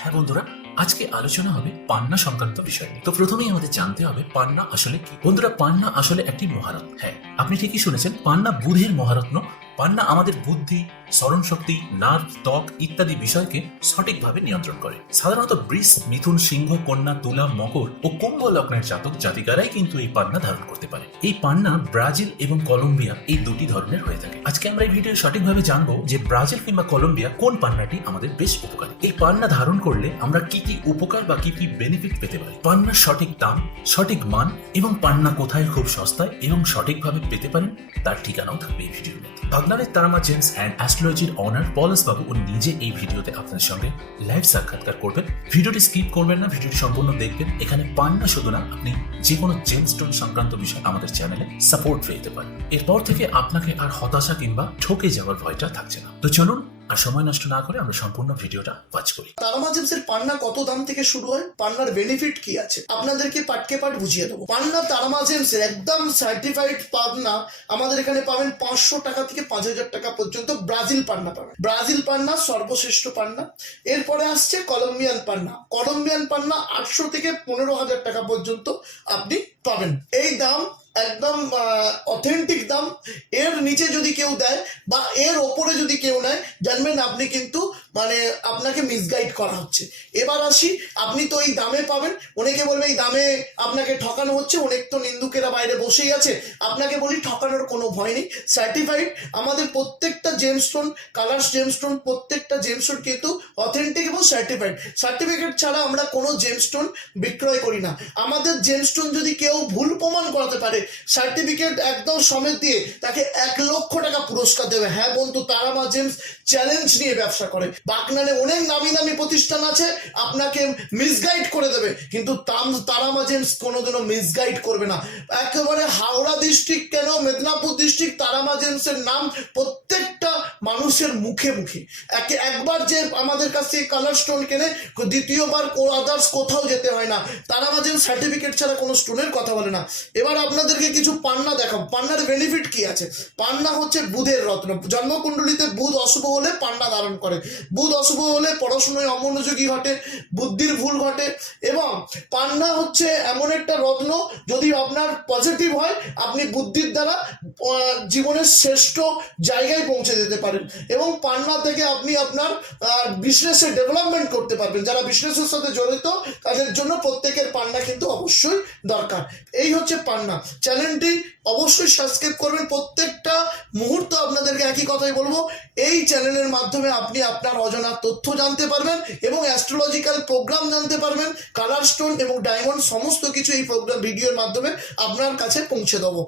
হ্যাঁ বন্ধুরা, আজকে আলোচনা হবে পান্না সংক্রান্ত বিষয় তো প্রথমেই আমাদের জানতে হবে পান্না আসলে কি। বন্ধুরা, পান্না আসলে একটি মহারত্ন হ্যাঁ আপনি ঠিকই শুনেছেন, পান্না বুধের মহারত্ন পান্না আমাদের বুদ্ধি স্মরণ শক্তি নার্ভ, ত্বক ইত্যাদি বিষয়কে সঠিকভাবে নিয়ন্ত্রণ করে। সাধারণত বৃষ মিথুন সিংহ, কন্যা, তুলা, মকর ও কুম্ভ লগ্নের জাতক জাতিকারাই কিন্তু এই পান্না ধারণ করতে পারে। এই পান্না ব্রাজিল এবং কলম্বিয়া এই দুটি ধরনের হয়ে থাকে। আজকে আমরা এই ভিডিও সঠিকভাবে জানব যে ব্রাজিল কিংবা কলম্বিয়া কোন পান্নাটি আমাদের বেশ উপকারী। এই পান্না ধারণ করলে আমরা কি কি উপকার বা কি কি বেনিফিট পেতে পারি? পান্নার সঠিক দাম, সঠিক মান এবং পান্না কোথায় খুব সস্তায় এবং সঠিকভাবে পেতে পারেন তার ঠিকানাও থাকবে এই ভিডিওর মধ্যে। ভাগনারের তারামা জেমস অ্যান্ড অ্যাস্ট্রোলজির অনার পলস বাবু ও নিজে এই ভিডিওতে আপনাদের সঙ্গে লাইভ সাক্ষাৎকার করবেন। ভিডিওটি স্কিপ করবেন না, ভিডিওটি সম্পূর্ণ দেখবেন। এখানে পান না শুধু না, আপনি যে কোনো জেমস্টোন সংক্রান্ত বিষয় আমাদের চ্যানেলে সাপোর্ট পেতে পারেন। এরপর থেকে আপনাকে আর হতাশা কিংবা ঠকে যাওয়ার ভয়টা থাকছে না। তো চলুন আর সময় নষ্ট না করে আমরা সম্পূর্ণ ভিডিওটা ওয়াচ করি। তারামা জেমসের পান্না কত দাম থেকে শুরু হয়? পান্নার বেনিফিট কি আছে? আপনাদেরকে পাটকে পাট বুঝিয়ে দেবো। পান্না তারামা জেমসের একদম সার্টিফাইড পান্না আমাদের এখানে পাবেন পাঁচশো টাকা থেকে পাঁচ হাজার টাকা পর্যন্ত ব্রাজিল পান্না পাবেন। ব্রাজিল পান্না, সর্বশ্রেষ্ঠ পান্না। এরপরে আসছে কলম্বিয়ান পান্না। কলম্বিয়ান পান্না আটশো থেকে পনেরো হাজার টাকা পর্যন্ত আপনি পাবেন। এই দাম একদম অথেন্টিক দাম। এর নিচে যদি কেউ দেয় বা এর ওপরে যদি কেউ নেয়, জানবেন আপনি কিন্তু মানে আপনাকে মিসগাইড করা হচ্ছে। এবার আসি, আপনি তো এই দামে পাবেন, অনেকে বলবে এই দামে আপনাকে ঠকানো হচ্ছে, অনেক তো নিন্দুকেরা বাইরে বসেই আছে। আপনাকে বলি ঠকানোর কোনো ভয় নেই। সার্টিফাইড আমাদের প্রত্যেকটা জেমস্টোন কালার্স জেমস্টোন প্রত্যেকটা জেমস্টোন কিন্তু অথেন্টিক এবং সার্টিফাইড সার্টিফিকেট ছাড়া আমরা কোনো জেমস্টোন বিক্রয় করি না। আমাদের জেমস্টোন যদি কেউ ভুল প্রমাণ করাতে পারে সার্টিফিকেট একদম সমেত দিয়ে তাকে এক লক্ষ টাকা পুরস্কার দেবে। হ্যাঁ বন্ধু তারামা জেমস চ্যালেঞ্জ নিয়ে ব্যবসা করে। বাকনানে অনেক নামি নামি প্রতিষ্ঠান আছে, আপনাকে মিসগাইড করে দেবে। কিন্তু তাম তারামা জেমস কোনোদিনও মিসগাইড করবে না। একেবারে হাওড়া ডিস্ট্রিক্ট কেন, মেদিনীপুর ডিস্ট্রিক্ট তারামা জেমসের নাম প্রত্যেকটা মানুষের মুখে মুখে। একে একবার যে আমাদের কাছ কালার স্টোন কেনে, দ্বিতীয়বার আদার্স কোথাও যেতে হয় না। তারামা জেমস সার্টিফিকেট ছাড়া কোনো স্টোনের কথা বলে না। এবার আপনাদেরকে কিছু পান্না দেখাবো। পান্নার বেনিফিট কি আছে? পান্না হচ্ছে বুধের রত্ন। জন্মকুণ্ডলিতে বুধ অশুভ হলে পান্না ধারণ করে। বুধ অশুভ হলে পড়াশোনায় অমনোযোগী ঘটে, বুদ্ধির ভুল ঘটে এবং পান্না হচ্ছে এমন একটা রত্ন যদি আপনার পজিটিভ হয়, আপনি বুদ্ধির দ্বারা জীবনের শ্রেষ্ঠ জায়গায় পৌঁছে যেতে পারেন। এবং পান্না থেকে আপনি আপনার বিজনেসে ডেভেলপমেন্ট করতে পারবেন। যারা বিজনেসের সাথে জড়িত, তাদের জন্য প্রত্যেকের পান্না কিন্তু অবশ্যই দরকার। এই হচ্ছে পান্না। চ্যানেলটি অবশ্যই সাবস্ক্রাইব করবেন। প্রত্যেকটা মুহূর্ত আপনাদেরকে একই কথাই বলব। এই চ্যানেলের মাধ্যমে আপনি আপনার অজানা তথ্য জানতে পারবেন এবং অ্যাস্ট্রোলজিক্যাল প্রোগ্রাম জানতে পারবেন। কালার স্টোন এবং ডায়মন্ড সমস্ত কিছু এই প্রোগ্রাম ভিডিওর মাধ্যমে আপনার কাছে পৌঁছে দেবো।